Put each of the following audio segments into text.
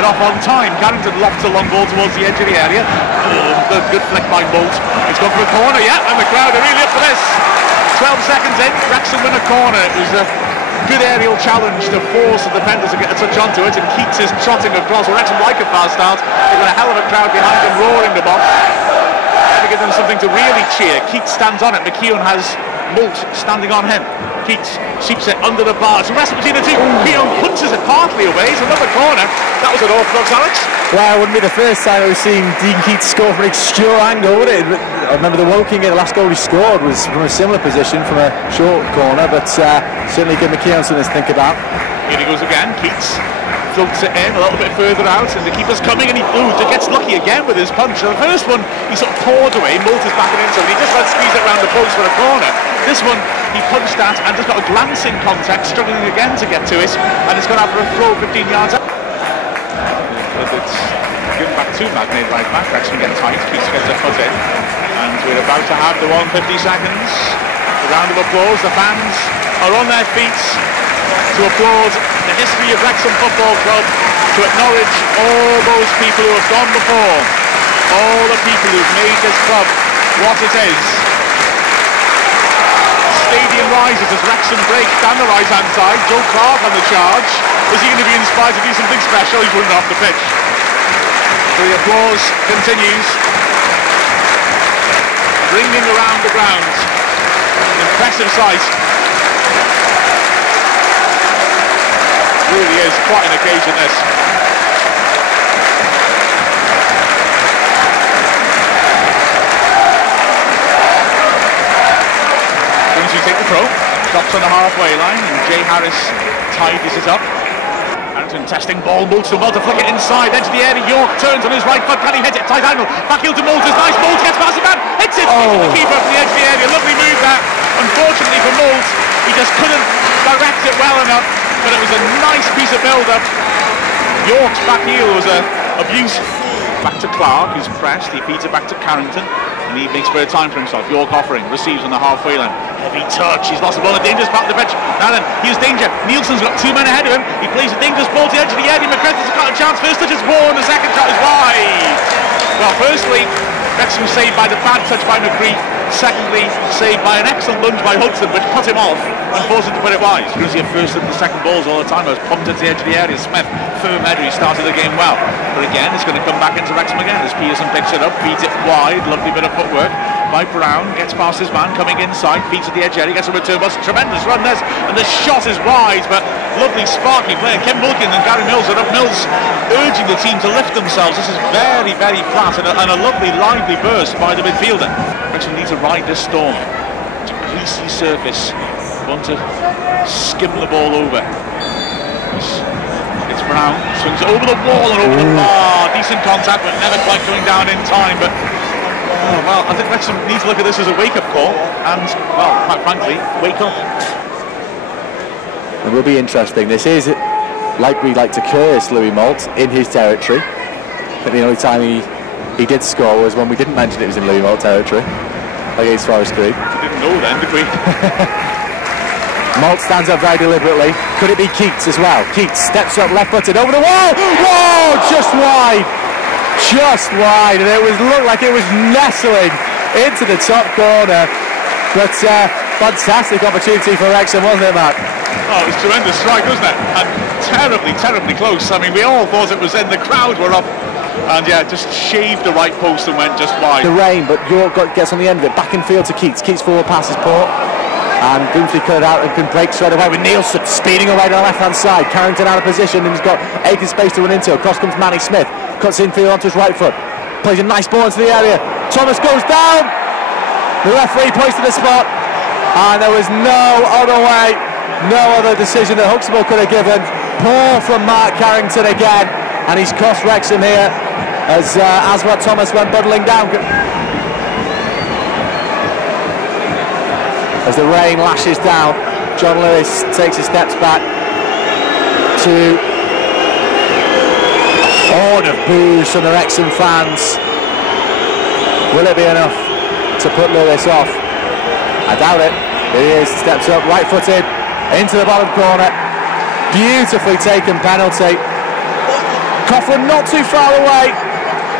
get off on time. Carrington lofts a long ball towards the edge of the area. Oh, good flick by Moult. It's gone for a corner, yeah, and the crowd are really up for this. 12 seconds in, Wrexham win a corner. It was a good aerial challenge to force the defenders to get a touch onto it, and Keats is trotting across. Wrexham like a fast start. They've got a hell of a crowd behind them roaring them off. To give them something to really cheer. Keats stands on it. McKeown has Moult standing on him. Keats sweeps it under the bar. It's a wrestle between the two. Keown punches it partly away. It's another corner. That was an orthodox, Alex. Well, it wouldn't be the first time we've seen Dean Keats score from an obscure angle, would it? I remember the Woking game, the last goal he scored was from a similar position, from a short corner, but certainly give McKeown something to think about. Here he goes again. Keats floats it in a little bit further out, and the keeper's coming, and he gets lucky again with his punch. So the first one he sort of poured away. Moult is backing into it. He just let squeeze it around the post for a corner. This one he punched at and just got a glancing contact, struggling again to get to it, and it's gone out for a throw 15 yards out. But it's given back to Magnate right back. Wrexham get tight. Keats gets a foot in, and we're about to have the 150 seconds. A round of applause. The fans are on their feet to applaud the history of Wrexham Football Club, to acknowledge all those people who have gone before, all the people who've made this club what it is. The stadium rises as Wrexham breaks down the right hand side. Joe Clark on the charge. Is he going to be inspired to do something special? He's running off the pitch. So the applause continues, ringing around the ground. Impressive sight. Really is quite an occasion, this. Grimsby take the throw, drops on the halfway line, and Jay Harris tidies it up. Harrington testing ball, Moult to well to flick it inside, edge of the area. York turns on his right foot, can he hit it? Tight angle, back heel to Moult, is nice. Moult gets past the man, hits it. The keeper from the edge of the area. Lovely move that. Unfortunately for Moult, he just couldn't direct it well enough. But it was a nice piece of build-up. York's back heel was abuse. Back to Clark, who's pressed. He feeds it back to Carrington, and he makes a bit of time for himself. York offering, receives on the halfway line. Heavy touch. He's lost the ball. A dangerous part of the pitch. Now then, here's danger. Nielsen's got two men ahead of him. He plays a dangerous ball to the edge of the area. McGregor's got a chance. First touch is Vaughan. The second shot is wide. Well, firstly, Wrexham saved by the bad touch by McGree. Secondly, saved by an excellent lunge by Hudson, which cut him off and forced him to put it wide. Grimsby have first and the second balls all the time. I was pumped into the edge of the area. Smith, firm header, he started the game well. But again, it's going to come back into Wrexham again as Pearson picks it up, feeds it wide. Lovely bit of footwork by Brown, gets past his man, coming inside, feeds at the edge area, gets a return bus. Tremendous run this, and the shot is wide, but lovely sparky play. Kim Wilkins and Gary Mills are up. Mills urging the team to lift themselves. This is very, very flat, and a lovely, lively burst by the midfielder. Wrexham need to ride this storm. It's a greasy surface. Want to skim the ball over. It's Brown, swings it over the wall and over the bar. Decent contact, but never quite going down in time. But well, I think Wrexham needs to look at this as a wake-up call, and well, quite frankly, wake up. It will be interesting. This is, like we like to curse Louis Moult, in his territory. But the only time he did score was when we didn't mention it was in Louis Moult territory against Forest Green. We didn't know then, did we? Moult stands up very deliberately. Could it be Keats as well? Keats steps up left-footed over the wall. Whoa! Just wide. Just wide. And it looked like it was nestling into the top corner. But fantastic opportunity for Wrexham, wasn't it, Matt? Oh, it was a tremendous strike, wasn't it? And terribly, terribly close. I mean, we all thought it was in. The crowd were up. And yeah, just shaved the right post and went just wide. The rain, but York gets on the end of it. Back in field to Keats. Keats forward passes poor. And Grimsby cut it out and can break straight away with Nielsen speeding away to the left-hand side. Carrington out of position and he's got acre space to run into. Across comes Manny Smith. Cuts infield onto his right foot. Plays a nice ball into the area. Thomas goes down. The referee points to the spot. And there was no other way, no other decision that Huxtable could have given. Poor from Mark Carrington again. And he's cost Wrexham here as Aswad Thomas went buddling down. As the rain lashes down, John Lewis takes his steps back to a horn of boos from the Wrexham fans. Will it be enough to put Lewis off? I doubt it. Here he is, steps up, right-footed, into the bottom corner. Beautifully taken penalty. Coughlin not too far away,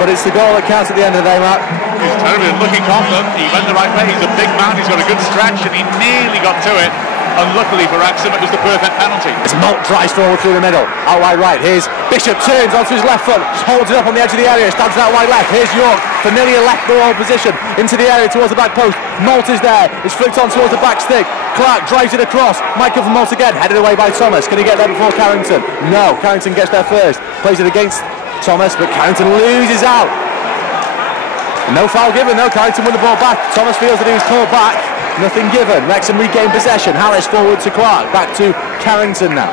but it's the goal that counts at the end of the day, Matt. He's terribly unlucky, Coughlin. He went the right way. He's a big man. He's got a good stretch, and he nearly got to it. Unluckily for Wrexham, it was the perfect penalty. As Malt drives forward through the middle, out wide right. Here's Bishop, turns onto his left foot, just holds it up on the edge of the area, stands out wide left. Here's York, familiar left ball position, into the area towards the back post. Malt is there, it's flicked on towards the back stick. Clark drives it across, might come from Malt again, headed away by Thomas. Can he get there before Carrington? No, Carrington gets there first, plays it against Thomas, but Carrington loses out. No foul given though, Carrington won the ball back. Thomas feels that he was called back. Nothing given. Wrexham regain possession. Harris forward to Clark. Back to Carrington now.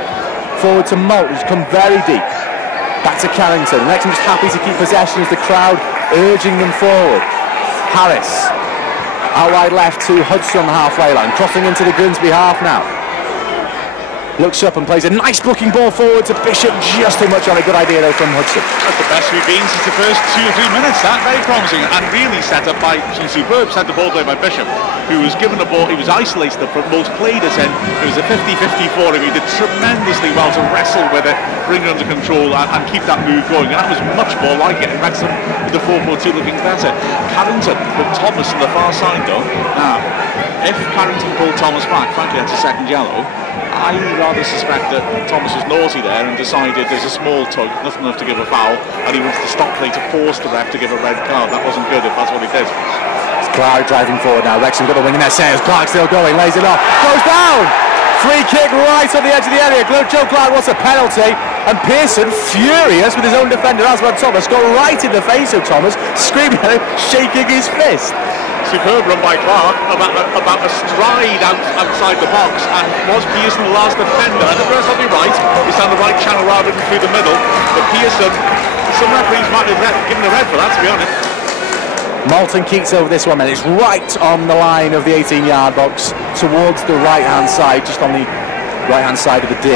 Forward to Malt, who's come very deep. Back to Carrington. Wrexham just happy to keep possession as the crowd urging them forward. Harris. Out wide left to Hudson on the halfway line. Crossing into the Grimsby half now. Looks up and plays a nice looking ball forward to Bishop. Just too much on a good idea though from Hudson. That's the best we've been since the first 2 or 3 minutes. That very promising and really set up by some superb centre ball play by Bishop, who was given the ball. He was isolated the most played us in. It was a 50-50 for him. He did tremendously well to wrestle with it, bring it under control and keep that move going, and that was much more like it. And Wrexham with the 4-4-2 looking better. Carrington with Thomas on the far side though. Now if Carrington pulled Thomas back, frankly that's a second yellow. I rather suspect that Thomas was naughty there and decided there's a small tug, nothing enough to give a foul, and he wants to stop play to force the ref to give a red card. That wasn't good if that's what he did. It's Clark driving forward now. Wrexham got the wing in their sails. Clark still going, lays it off, goes down. Free kick right on the edge of the area. Joe Clark wants a penalty, and Pearson, furious with his own defender, Aswan Thomas, got right in the face of Thomas, screaming at him, shaking his fist. Superb run by Clark, about a stride outside the box, and was Pearson the last defender? And the first I'll be right, he's down the right channel rather than through the middle, but Pearson, some referees might have given a red for that, to be honest. Malton Keats over this one, and it's right on the line of the 18-yard box, towards the right-hand side, just on the right-hand side of the D.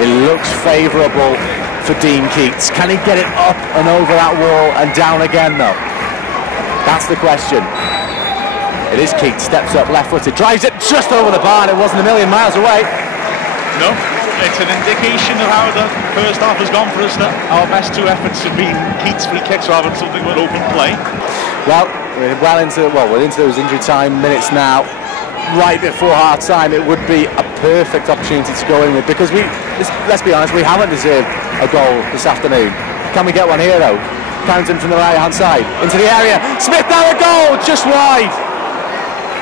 It looks favourable for Dean Keats. Can he get it up and over that wall and down again though? That's the question. It is Keats, steps up, left-footed, drives it just over the bar, and it wasn't a million miles away. No, it's an indication of how the first half has gone for us, that our best 2 efforts have been Keats free kicks rather than something with open play. Well, we're into those injury time minutes now. Right before half-time, it would be a perfect opportunity to go in with, because let's be honest, we haven't deserved a goal this afternoon. Can we get one here though? Carrington from the right-hand side, into the area, Smith down the goal, just wide.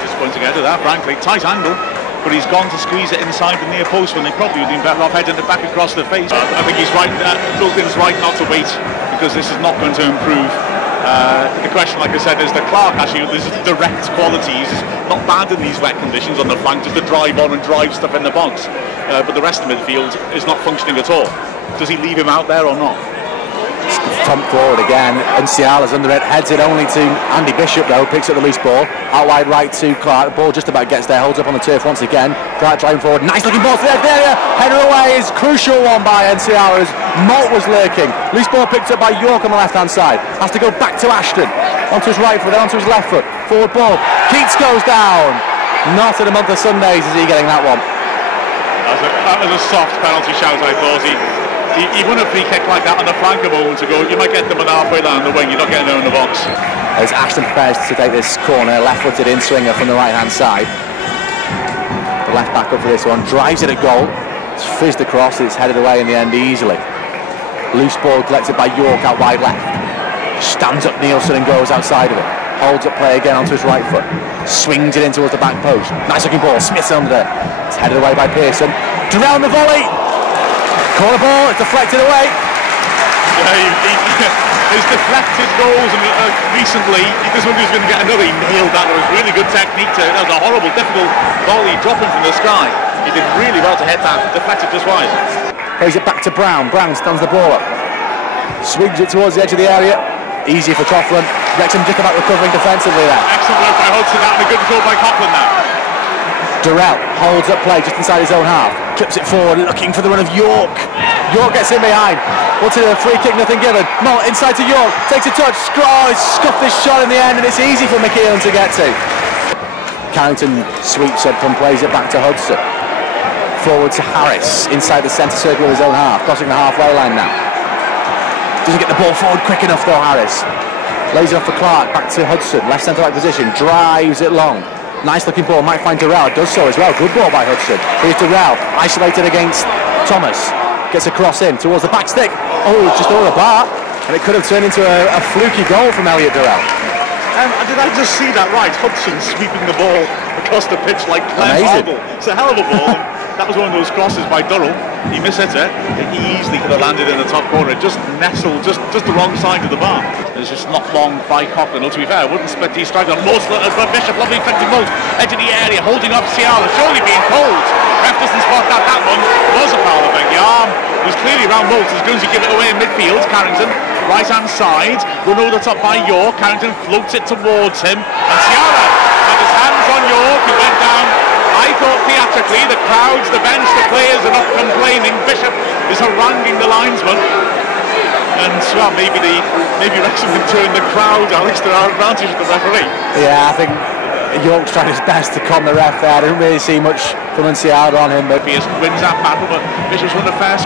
Disappointing out of that, frankly, tight angle, but he's gone to squeeze it inside the near post when they probably would have been better off heading it back across the face. I think he's right, Wilkins right not to wait, because this is not going to improve. The question, like I said, is that Clark actually, there's direct qualities, not bad in these wet conditions on the flank, just to drive on and drive stuff in the box, but the rest of the midfield is not functioning at all. Does he leave him out there or not? Front forward again, and Ciala's under it, heads it only to Andy Bishop though, picks up the loose ball, out wide right to Clark, the ball just about gets there, holds up on the turf once again, Clark driving forward, nice looking ball to the edge of the area, header away is crucial one by Ciala as Malt was lurking, loose ball picked up by York on the left hand side, has to go back to Ashton, onto his right foot, then onto his left foot, forward ball, Keats goes down, not in a month of Sundays is he getting that one. That was a soft penalty shout, I thought. He won a free kick like that on the flank a moment ago. You might get them on the halfway line the wing, you're not getting them in the box. As Ashton prepares to take this corner, left-footed in swinger from the right-hand side. The left back up for this one, drives it at goal. It's fizzed across, it's headed away in the end easily. Loose ball collected by York out wide left. Stands up Nielsen and goes outside of it. Holds up play again onto his right foot. Swings it in towards the back post. Nice looking ball, Smith's under it. It's headed away by Pearson. Drown the volley! Corner ball, it's deflected away. Yeah, his deflected goals recently, he just wondered he was going to get another. He nailed that. There was really good technique to it. That was a horrible, difficult volley dropping from the sky. He did really well to hit that, deflected just wide. Plays it back to Brown. Brown stands the ball up. Swings it towards the edge of the area. Easy for Coughlin. Wrexham just about recovering defensively there. Excellent work by Hudson and a good goal by Coughlin now. Durrell holds up play just inside his own half, clips it forward, looking for the run of York. York gets in behind, wanted a free kick, nothing given. Malt inside to York, takes a touch, scuffed this shot in the end, and it's easy for McKeown to get to. Carrington sweeps up and plays it back to Hudson. Forward to Harris, inside the centre circle of his own half, crossing the halfway line now. Doesn't get the ball forward quick enough though, Harris. Lays it off for Clark, back to Hudson, left centre right position, drives it long. Nice looking ball, might find Durrell, does so as well. Good ball by Hudson. Here's Durrell, isolated against Thomas. Gets a cross in towards the back stick. Oh, just over the bar. And it could have turned into a fluky goal from Elliot Durrell. Did I just see that right? Hudson sweeping the ball across the pitch like Glenn Marble. It's a hell of a ball. That was one of those crosses by Durrell. He mishit it. He easily could have landed in the top corner. It just nestled just the wrong side of the bar. There's just not long by Coughlin. To be fair, wouldn't split these strikes on most as well. Bishop, lovely effective mode. Edge of the area, holding up Ciala, surely being cold. Ref doesn't spot that. That one was a foul, I think. The arm was clearly around Moult as Grimsby give it away in midfield. Carrington, right hand side. Ronaldo top by York. Carrington floats it towards him. And Ciala had his hands on York. He went down. I thought theatrically, the crowds, the bench, the players are not complaining. Bishop is haranguing the linesman. And well, maybe Wrexham can turn the crowd, Alex, to our advantage with the referee. Yeah, I think York's tried his best to con the ref there. I didn't really see much from Ciala on him, but he wins that battle, but Bishop's won a fair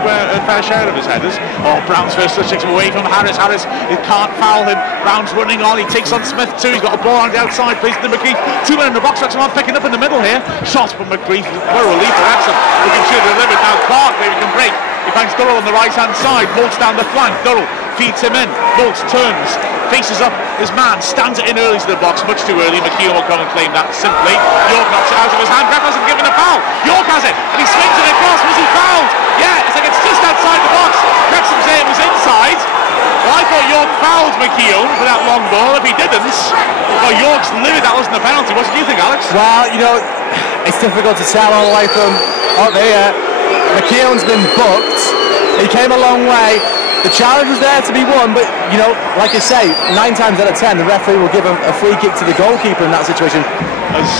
share of his headers. Oh, Brown's first touch takes him away from Harris. Harris, he can't foul him. Brown's running on. He takes on Smith too. He's got a ball on the outside. Plays to McGreef. 2 men in the box. Wrexham on picking up in the middle here. Shots from McGreef. What a relief for Wrexham. Looking sure to deliver it now. Clark maybe can break. He finds Durrell on the right hand side. Moult's down the flank. Durrell feeds him in. Moult turns, faces up his man, stands it in early to the box, much too early. McKeown will come and claim that simply. York knocks it out of his hand. Ref hasn't given a foul. York has it, and he swings it across. Was he fouled? Yeah, it's like it's just outside the box. Wrexham say it was inside. Well, I thought York fouled McKeown for that long ball. If he didn't, well, York's livid. That wasn't a penalty. What do you think, Alex? well, you know, it's difficult to tell all the way from up there. McKeown's been booked. He came a long way. The challenge was there to be won, but you know, like I say, 9 times out of 10, the referee will give a free kick to the goalkeeper in that situation. As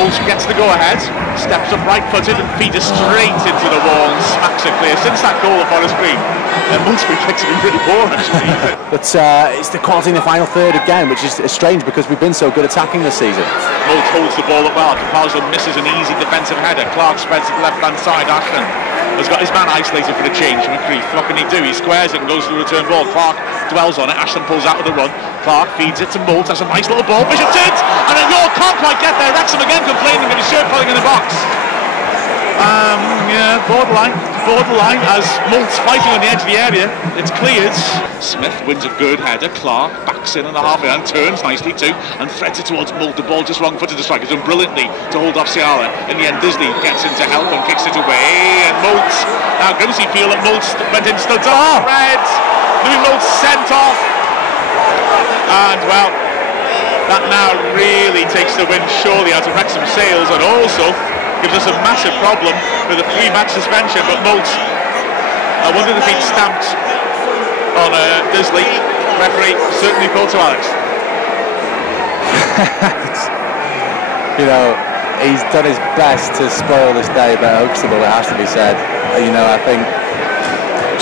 Moult gets the go-ahead, steps up right-footed and feeds it straight into the wall and smacks it clear. Since that goal upon his screen, Moult's free kicks have been pretty poor actually. But it's the quality in the final third again, which is strange because we've been so good attacking this season. Moult holds the ball up well. Capalzo misses an easy defensive header. Clark spreads to the left-hand side. Ashton has got his man isolated for the change. McCreef, what can he do? He squares it and goes to the return ball. Clark dwells on it. Ashton pulls out of the run. Clark feeds it to Moult. That's a nice little ball. Bishop turns, and then York can't quite get there. Wrexham again complaining of his shirt falling in the box. Yeah, borderline as Moult's fighting on the edge of the area. It's cleared. Smith wins a good header. Clark backs in on the halfway and turns nicely too and threads it towards Moult. The ball just wrong footed. The striker's done brilliantly to hold off Ciala. In the end, Disley gets in to help and kicks it away. And Moult, now Grimsby feel that Moult went in, stood up. Red. Louis Moult sent off. And well, that now really takes the wind surely out of Wrexham sails, and also gives us a massive problem with a 3-match suspension. But Moult, I wondered if he'd stamped on Disley. Referee certainly thought to Alex. You know, he's done his best to spoil this day, but Oaksable, it has to be said. You know, I think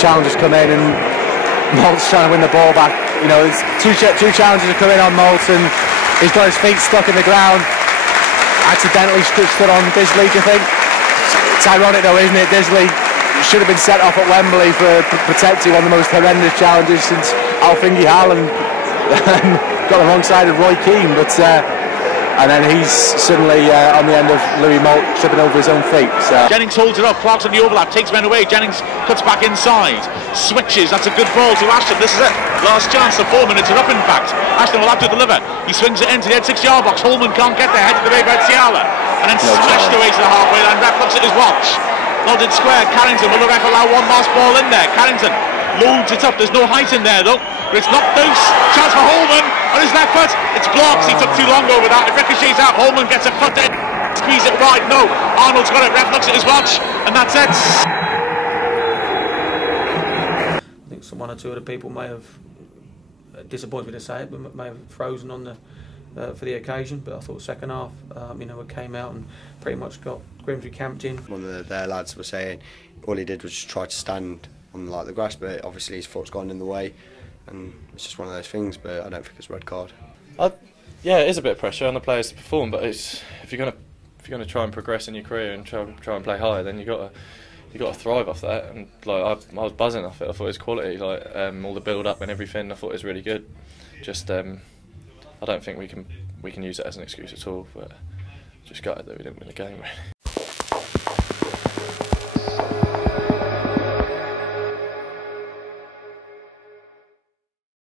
challenges come in and Moult's trying to win the ball back. You know, there's two challenges have come in on Moult and he's got his feet stuck in the ground. Accidentally stood on Disley, do you think? It's ironic though, isn't it? Disley should have been sent off at Wembley for protecting one of the most horrendous challenges since Alfingy Haaland got the wrong side of Roy Keane, but and then he's suddenly on the end of Louis Moult tripping over his own feet. So. Jennings holds it up, Clark's on the overlap, takes men away. Jennings cuts back inside, switches, that's a good ball to Ashton. This is it, last chance, the 4 minutes are up in fact. Ashton will have to deliver, he swings it into the head 6-yard box. Holman can't get there, headed away by Ciala, and then smashed away to the halfway line. Ref looks at his watch, nodded square. Carrington, will the ref allow one last ball in there? Carrington loads it up, there's no height in there though, but it's knocked loose. Chance for Holman on his left foot, it's blocked. He took too long over that. It ricochets out. Holman gets a foot in, squeeze it right. No, Arnold's got it. Ref looks at his watch, and that's it. I think one or two of the people may have, disappointed me to say it, but may have frozen on the for the occasion. But I thought second half, you know, it came out and pretty much got Grimsby camped in. One of their lads were saying all he did was just try to stand on like the grass, but obviously his foot's gone in the way, and it's just one of those things. But I don't think it's a red card. Yeah, it is a bit of pressure on the players to perform, but it's if you're gonna try and progress in your career and try and play higher, then you got you got to thrive off that. And like I was buzzing off it. I thought it was quality. Like all the build up and everything. I thought it was really good. Just I don't think we can use it as an excuse at all. But just gutted that we didn't win the game. Really.